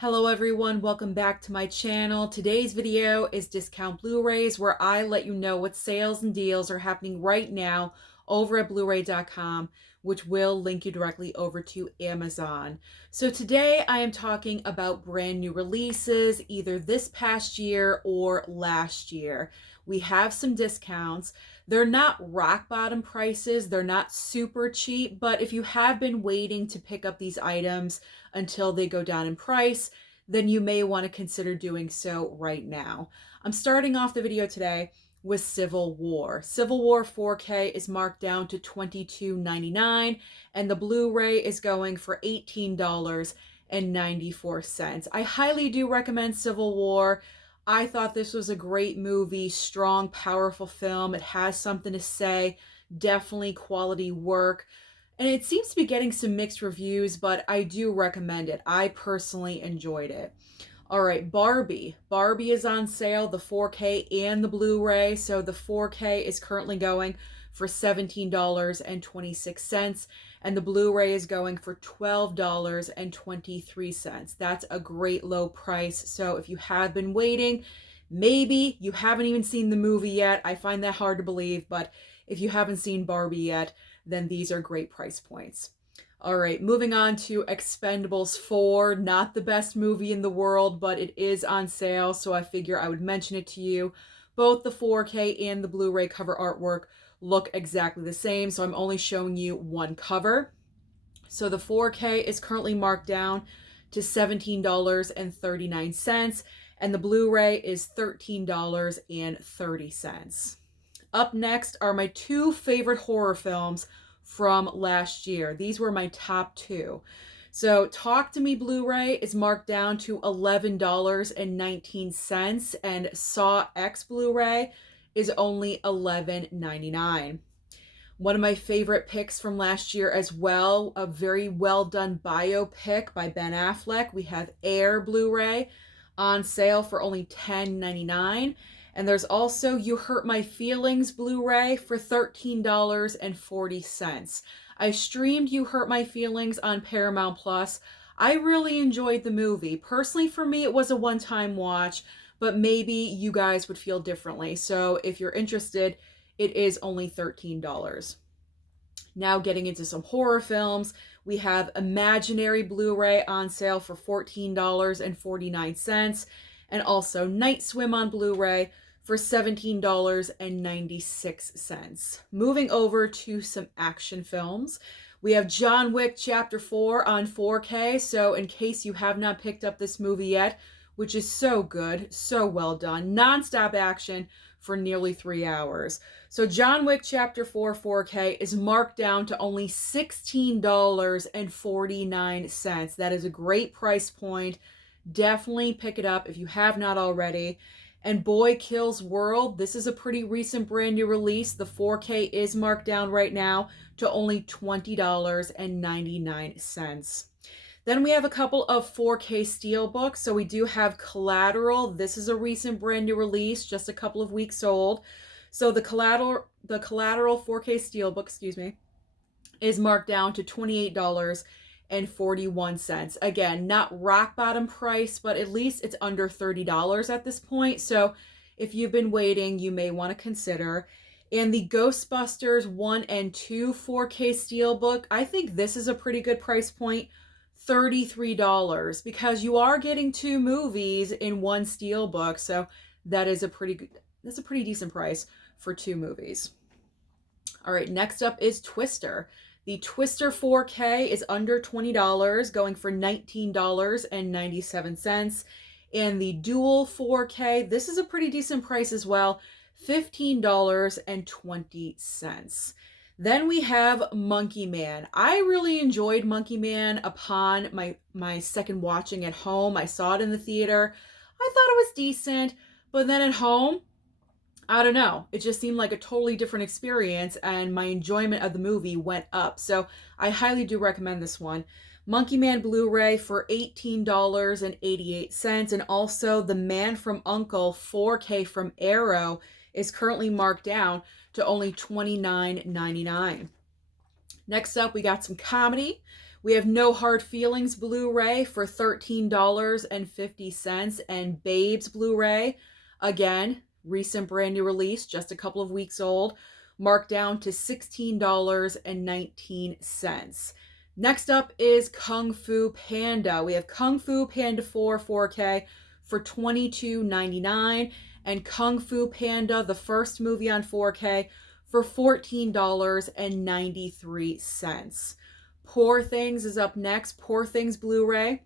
Hello everyone, welcome back to my channel. Today's video is discount Blu-rays where I let you know what sales and deals are happening right now over at Blu-ray.com, which will link you directly over to Amazon. So today I am talking about brand new releases, either this past year or last year. We have some discounts. They're not rock bottom prices, they're not super cheap, but if you have been waiting to pick up these items until they go down in price, then you may want to consider doing so right now. I'm starting off the video today with Civil War. Civil War 4K is marked down to $22.99 and the Blu-ray is going for $18.94. I highly do recommend Civil War. I thought this was a great movie, strong, powerful film. It has something to say, definitely quality work. And it seems to be getting some mixed reviews, but I do recommend it. I personally enjoyed it. All right, Barbie. Barbie is on sale, the 4K and the Blu-ray. So the 4K is currently going for $17.26, and the Blu-ray is going for $12.23. That's a great low price. So if you have been waiting, maybe you haven't even seen the movie yet. I find that hard to believe, but if you haven't seen Barbie yet, then these are great price points. All right, moving on to Expendables 4. Not the best movie in the world, but it is on sale, so I figure I would mention it to you. Both the 4K and the Blu-ray cover artwork look exactly the same, so I'm only showing you one cover. So the 4K is currently marked down to $17.39, and the Blu-ray is $13.30. Up next are my two favorite horror films from last year. These were my top two. So Talk to Me Blu-ray is marked down to $11.19, and Saw X Blu-ray is only $11.99. One of my favorite picks from last year as well, a very well done biopic by Ben Affleck. We have Air Blu-ray on sale for only $10.99. And there's also You Hurt My Feelings Blu-ray for $13.40. I streamed You Hurt My Feelings on Paramount Plus. I really enjoyed the movie. Personally, for me, it was a one-time watch, but maybe you guys would feel differently. So if you're interested, it is only $13. Now getting into some horror films, we have Imaginary Blu-ray on sale for $14.49, and also Night Swim on Blu-ray for $17.96. Moving over to some action films, we have John Wick Chapter 4 on 4K, so in case you have not picked up this movie yet, which is so good, so well done, non-stop action for nearly 3 hours. So John Wick Chapter 4 4K is marked down to only $16.49. That is a great price point. Definitely pick it up if you have not already. And Boy Kills World, this is a pretty recent brand new release. The 4K is marked down right now to only $20.99. Then we have a couple of 4K steelbooks. So we do have Collateral. This is a recent brand new release, just a couple of weeks old. So the Collateral 4K steelbook, is marked down to $28.41. Again, not rock bottom price, but at least it's under $30 at this point. So if you've been waiting, you may want to consider. And the Ghostbusters 1 and 2 4K steelbook, I think this is a pretty good price point. $33, because you are getting two movies in one steelbook, so that's a pretty decent price for two movies. All right, next up is Twister. The Twister 4K is under $20, going for $19.97. And the Dual 4K, this is a pretty decent price as well, $15.20. Then we have Monkey Man. I really enjoyed Monkey Man upon my second watching at home. I saw it in the theater. I thought it was decent, but then at home, I don't know. It just seemed like a totally different experience, and my enjoyment of the movie went up. So I highly do recommend this one. Monkey Man Blu-ray for $18.88, and also The Man from U.N.C.L.E. 4K from Arrow is currently marked down to only $29.99. Next up, we got some comedy. We have No Hard Feelings Blu-ray for $13.50, and Babes Blu-ray, again, recent brand new release, just a couple of weeks old, marked down to $16.19. Next up is Kung Fu Panda. We have Kung Fu Panda 4 4K for $22.99, and Kung Fu Panda, the first movie on 4K, for $14.93. Poor Things is up next. Poor Things Blu-ray,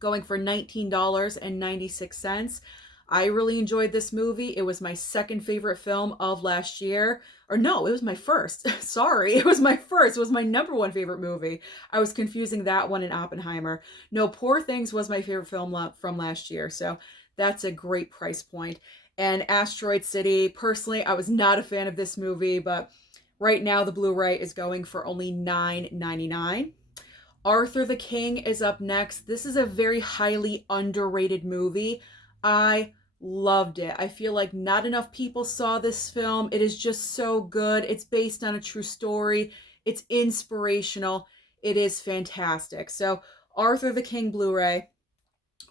going for $19.96. I really enjoyed this movie. It was my second favorite film of last year. Or no, it was my first. Sorry, it was my first. It was my number one favorite movie. I was confusing that one and Oppenheimer. No, Poor Things was my favorite film from last year. So that's a great price point. And Asteroid City, personally, I was not a fan of this movie, but right now the Blu-ray is going for only $9.99. Arthur the King is up next. This is a very highly underrated movie. I loved it. I feel like not enough people saw this film. It is just so good. It's based on a true story. It's inspirational. It is fantastic. So Arthur the King Blu-ray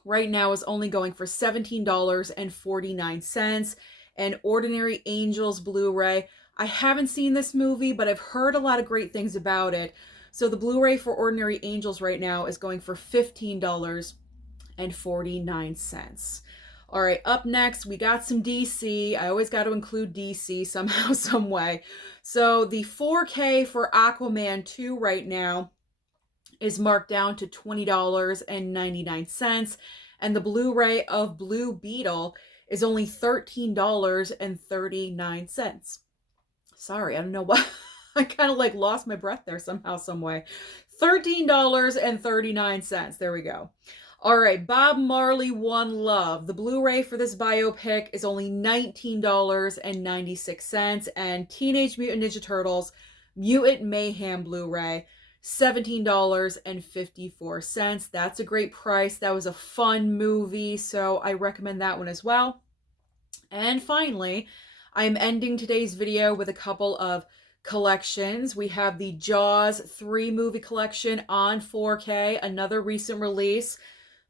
right now is only going for $17.49. And Ordinary Angels Blu-ray, I haven't seen this movie, but I've heard a lot of great things about it. So the Blu-ray for Ordinary Angels right now is going for $15.49. All right, up next, we got some DC. I always got to include DC somehow, some way. So the 4K for Aquaman 2 right now is marked down to $20.99. And the Blu-ray of Blue Beetle is only $13.39. Sorry, I don't know why. I kind of like lost my breath there somehow, some way. $13.39. There we go. All right, Bob Marley, One Love. The Blu-ray for this biopic is only $19.96. And Teenage Mutant Ninja Turtles, Mutant Mayhem Blu-ray, $17.54. That's a great price. That was a fun movie, so I recommend that one as well. And finally, I'm ending today's video with a couple of collections. We have the Jaws 3 movie collection on 4K, another recent release.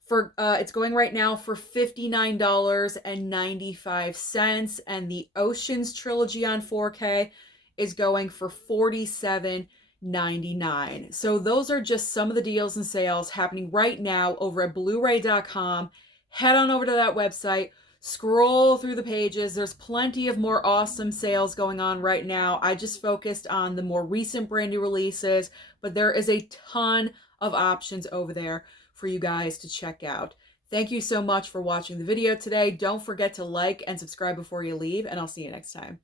For it's going right now for $59.95, and the Oceans trilogy on 4K is going for $47.99. So those are just some of the deals and sales happening right now over at Blu-ray.com. Head on over to that website. Scroll through the pages. There's plenty of more awesome sales going on right now. I just focused on the more recent brand new releases, but there is a ton of options over there for you guys to check out. Thank you so much for watching the video today. Don't forget to like and subscribe before you leave, and I'll see you next time.